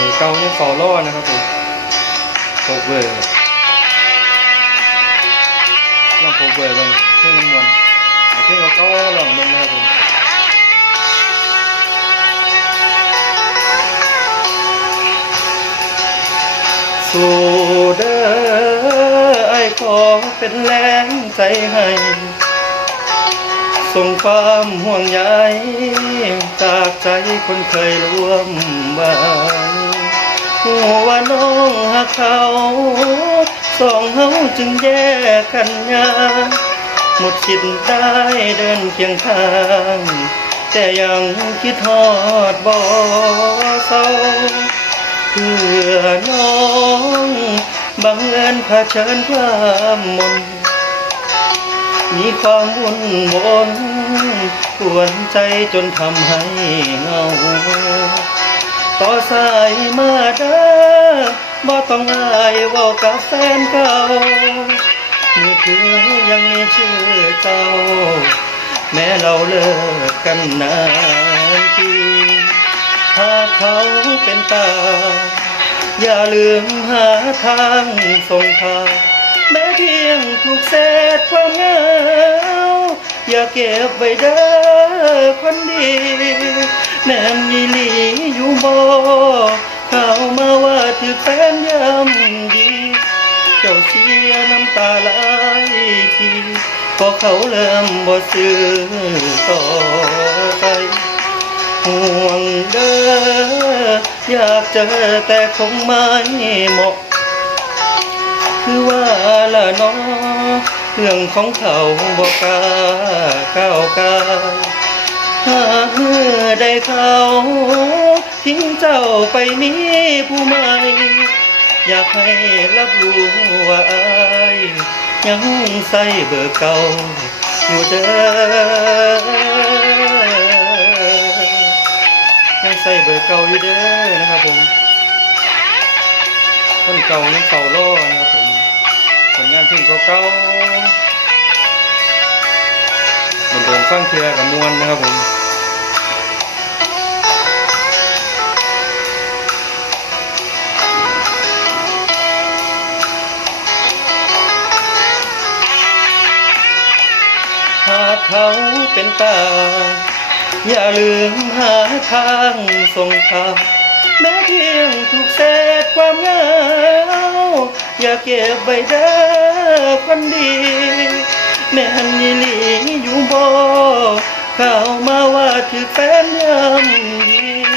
มือเก่ายังเฝ้ารอนะครับผมโคเวอร์ลองโคเวอร์เบ้างเพลงมันมวนเอาเพลงเก่าลองเบ้างนะครับผมสู่เด้อไอ้ขอเป็นแรงใจให้ส่งความห่วงใยจากใจคนเคยร่วมบ้าน หัว่าน้องหักเขาสองเฮาจึงแยกกันยาหมดสิทธิ์ได้เดินเคียงข้าง แต่ยังคิดทอดบ่เศร้าเพื่อน้องบังเอิญเผชิญความมนมีความวุ่นวนกวนใจจนทำให้เงา ต่อสายมาเด้อบ่ต้องอายเว่ากับแฟนเก่ามือถือยังมีชื่อเจ้าแม้เราเลิกกันนานทีหากเขาเป็นตา อย่าลืมหาทางส่งข่าแม้เพียงถูกเศษความเหงาอย่าเก็บไว้เด้อ คนดีแม่นยีหลีอยู่บ่เข่ามาว่าถือแฟนยำดีเจ้าเสียน้ำตาไหลทีพอเขาเริ่มบ่ซื้อต่อไปห่วงเด้ออยากเจอแต่คงไม่เหมาะ คือว่าละน้อเรื่องของเขาบอกกล้าก้าวกาย หากเมื่อได้เขาทิ้งเจ้าไปมีผู้ใหม่ อยากให้รับรู้ว่าอายยังใส่เบอร์เก่าอยู่เด้อยังใส่เบอร์เก่าอยู่เด้อนะครับผมคนเก่ายังเก่าล่อนะครับผมผลงานเพลงเก่าๆมันโดนฟังเทือกับมวลนะครับผมากเขาเป็นตา อย่าลืมหาทางส่งทาแม้เพียงถูกเศษความเหงาอย่าเก็บไว้เด้อคนดี แม่นยีหลีอยู่บ่ข่าวมาว่าถือแฟนยามดี